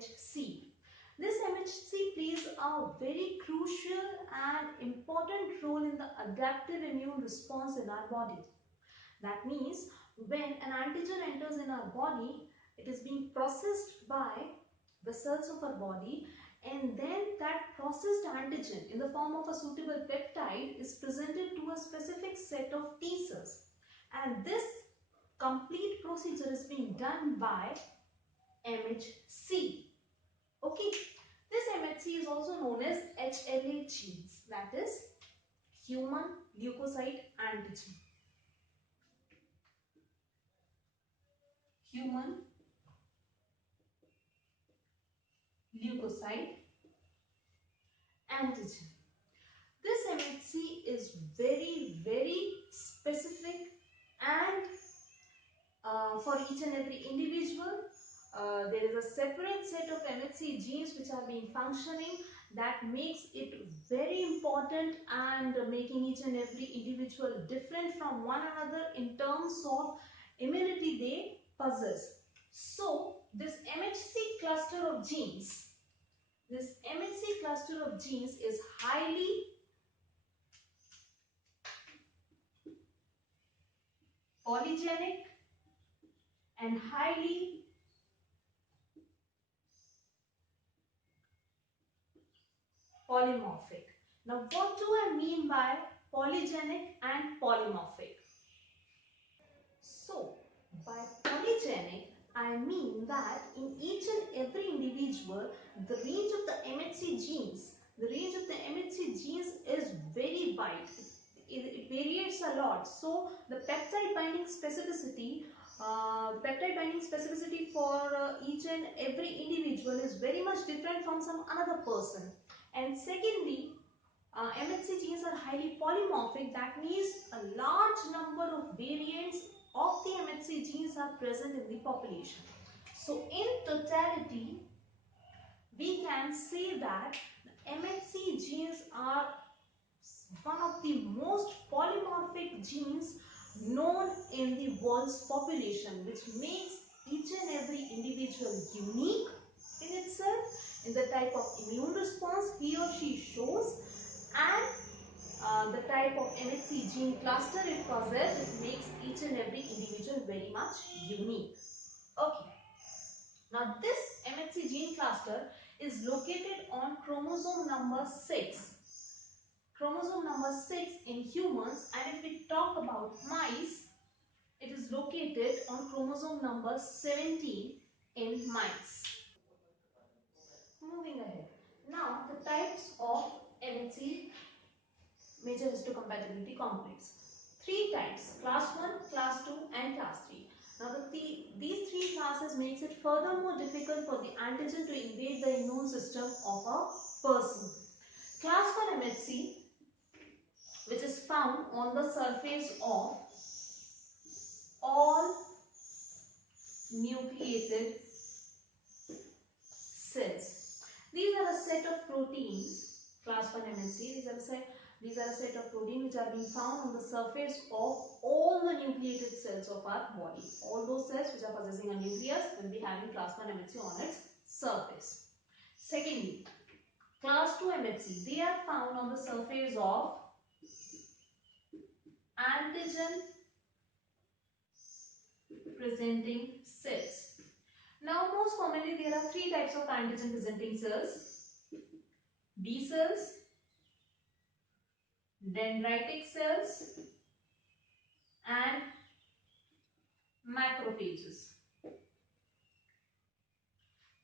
MHC. This MHC plays a very crucial and important role in the adaptive immune response in our body. That means when an antigen enters in our body, it is being processed by the cells of our body, and then that processed antigen in the form of a suitable peptide is presented to a specific set of T cells, and this complete procedure is being done by MHC. Okay, this MHC is also known as HLA genes, that is human leukocyte antigen. Human leukocyte antigen. This MHC is very specific and for each and every individual. There is a separate set of MHC genes which are being functioning, that makes it very important and making each and every individual different from one another in terms of immunity they possess. So this MHC cluster of genes, is highly polygenic and highly polymorphic. Now what do I mean by polygenic and polymorphic? So by polygenic, I mean that in each and every individual, the range of the MHC genes, is very wide. It varies a lot. So the peptide binding specificity, for each and every individual is very much different from some another person. And secondly, MHC genes are highly polymorphic. That means a large number of variants of the MHC genes are present in the population. So in totality, we can say that the MHC genes are one of the most polymorphic genes known in the world's population, which makes each and every individual unique in itself, in the type of immune response he or she shows, and the type of MHC gene cluster it possesses. It makes each and every individual very much unique. Okay. Now this MHC gene cluster is located on chromosome number 6. Chromosome number 6 in humans, and if we talk about mice, it is located on chromosome number 17 in mice. Moving ahead. Now the types of MHC major histocompatibility complex. 3 types: class 1, class 2 and class 3. Now these 3 classes makes it furthermore difficult for the antigen to invade the immune system of a person. Class 1 MHC, which is found on the surface of all nucleated cells. These are a set of proteins, class 1 MHC, these are a set of proteins which are being found on the surface of all the nucleated cells of our body. All those cells which are possessing a nucleus will be having class 1 MHC on its surface. Secondly, class 2 MHC, they are found on the surface of antigen presenting cells. Now most commonly there are 3 types of antigen presenting cells: B cells, dendritic cells and macrophages.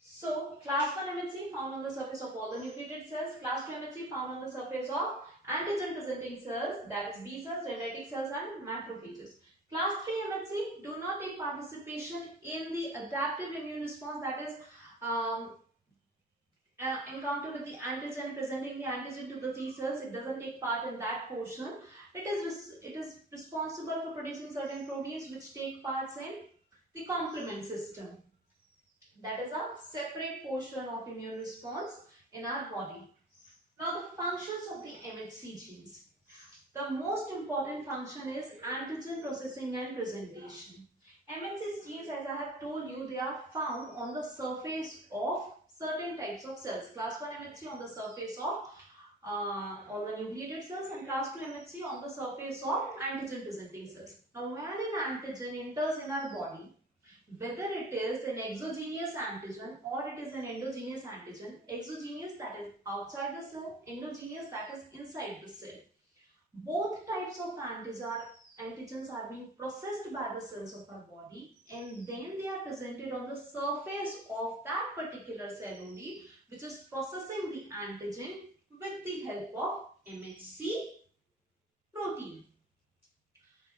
So class 1 MHC found on the surface of all the nucleated cells, class 2 MHC found on the surface of antigen presenting cells, that is B cells, dendritic cells and macrophages. Class 3 MHC do not take participation in the adaptive immune response, that is encounter with the antigen, presenting the antigen to the T cells. It doesn't take part in that portion. It is responsible for producing certain proteins which take parts in the complement system. That is a separate portion of immune response in our body. Now the functions of the MHC genes. The most important function is antigen processing and presentation. MHC genes, as I have told you, they are found on the surface of certain types of cells. Class 1 MHC on the surface of all the nucleated cells, and class 2 MHC on the surface of antigen presenting cells. Now when an antigen enters in our body, whether it is an exogenous antigen or it is an endogenous antigen, exogenous that is outside the cell, endogenous that is inside the cell, both types of antigens are being processed by the cells of our body, and then they are presented on the surface of that particular cell only, which is processing the antigen with the help of MHC protein.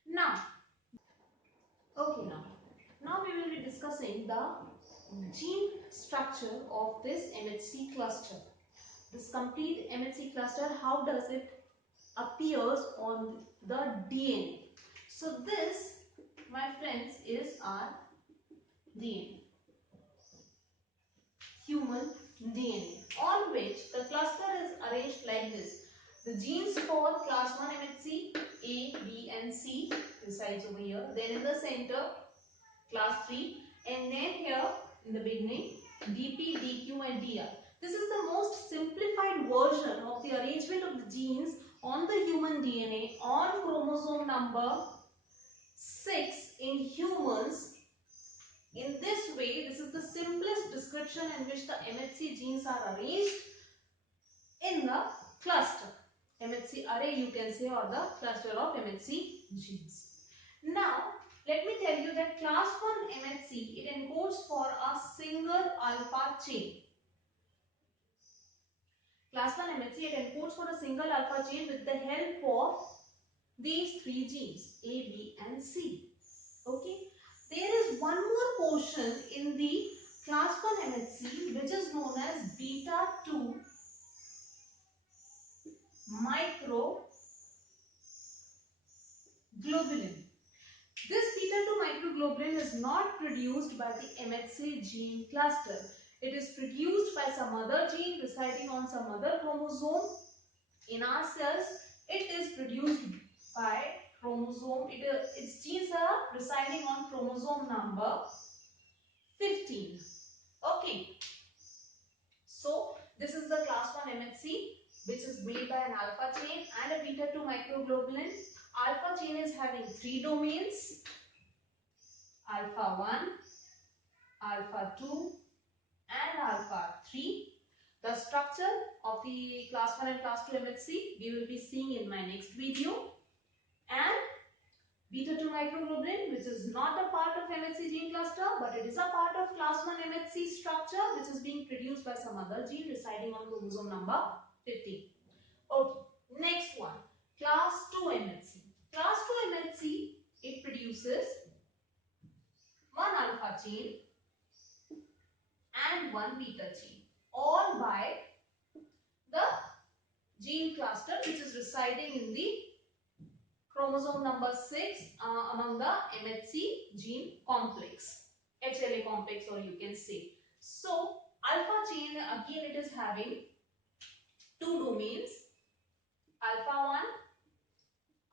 Now, now we will be discussing the gene structure of this MHC cluster. This complete MHC cluster, how does it appears on the DNA? So this, my friends, is our DNA, human DNA, on which the cluster is arranged like this. The genes for class 1 MHC, A, B and C resides over here. Then in the center, class 3, and then here in the beginning, DP, DQ and DR. This is the most simplified version of the arrangement of the genes on the human DNA on chromosome number 6 in humans. In this way, this is the simplest description in which the MHC genes are arranged in the cluster. MHC array, you can say, or the cluster of MHC genes. Now, let me tell you that class 1 MHC, it encodes for a single alpha chain. Class 1 MHC, it encodes for a single alpha chain with the help of these three genes, A, B and C. Okay. There is one more portion in the class 1 MHC which is known as beta 2 microglobulin. This beta 2 microglobulin is not produced by the MHC gene cluster. It is produced by some other gene residing on some other chromosome. In our cells, it is produced by chromosome. Its genes are residing on chromosome number 15. Okay. So, this is the class 1 MHC, which is made by an alpha chain and a beta 2 microglobulin. Alpha chain is having three domains: alpha 1, alpha 2 and alpha 3. The structure of the class 1 and class 2 MHC we will be seeing in my next video. And beta 2 microglobulin, which is not a part of MHC gene cluster, but it is a part of class 1 MHC structure, which is being produced by some other gene residing on chromosome number 15. Okay, next one, class 2 MHC. Class 2 MHC, it produces one alpha chain and one beta chain, all by the gene cluster which is residing in the chromosome number 6 among the MHC gene complex, HLA complex, or you can say. So, alpha chain, again it is having two domains, alpha 1,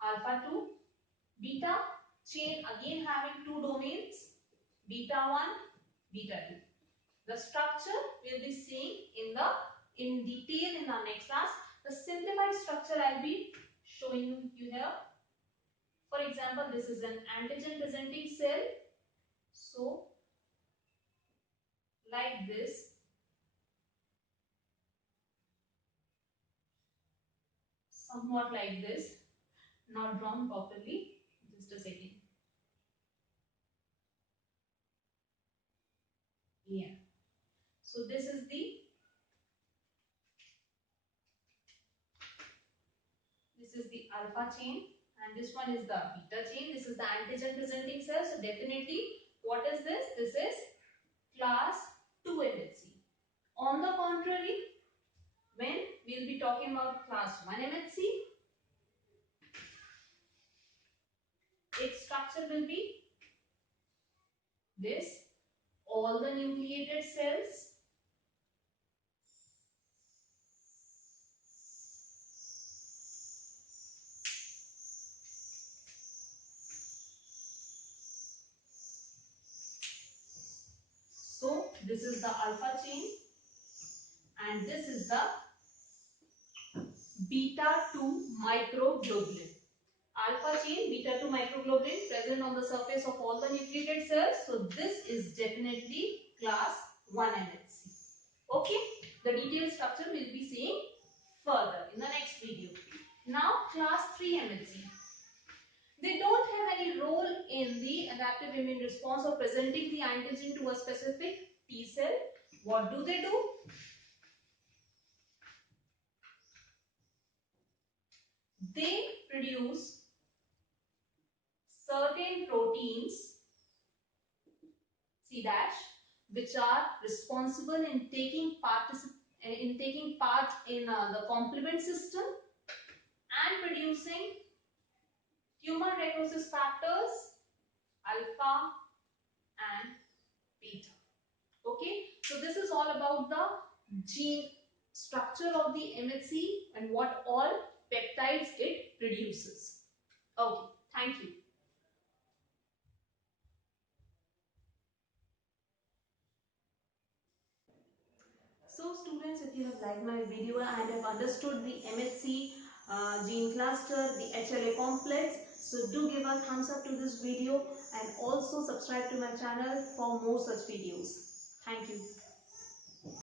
alpha 2, beta chain again having two domains, beta 1, beta 2. The structure we will be seeing in detail in our next class. The simplified structure I will be showing you here. For example, this is an antigen presenting cell. So, like this. Somewhat like this. Not drawn properly. Just a second. Yeah. So, this is the alpha chain, and this one is the beta chain. This is the antigen presenting cell. So, definitely, what is this? This is class 2 MHC. On the contrary, when we will be talking about class 1 MHC, its structure will be this: all the nucleated cells, This is the alpha chain and this is the beta 2 microglobulin. Alpha chain, beta 2 microglobulin present on the surface of all the nucleated cells. So this is definitely class 1 MHC. Okay, the detailed structure we'll be seeing further in the next video. Now class 3 MHC. They don't have any role in the adaptive immune response or presenting the antigen to a specific T cell. What do they do? They produce certain proteins, C dash, which are responsible in taking part in the complement system and producing tumor necrosis factors alpha and beta. Okay, so this is all about the gene structure of the MHC and what all peptides it produces. Okay, thank you. So students, if you have liked my video and have understood the MHC gene cluster, the HLA complex, so do give a thumbs up to this video and also subscribe to my channel for more such videos. Thank you.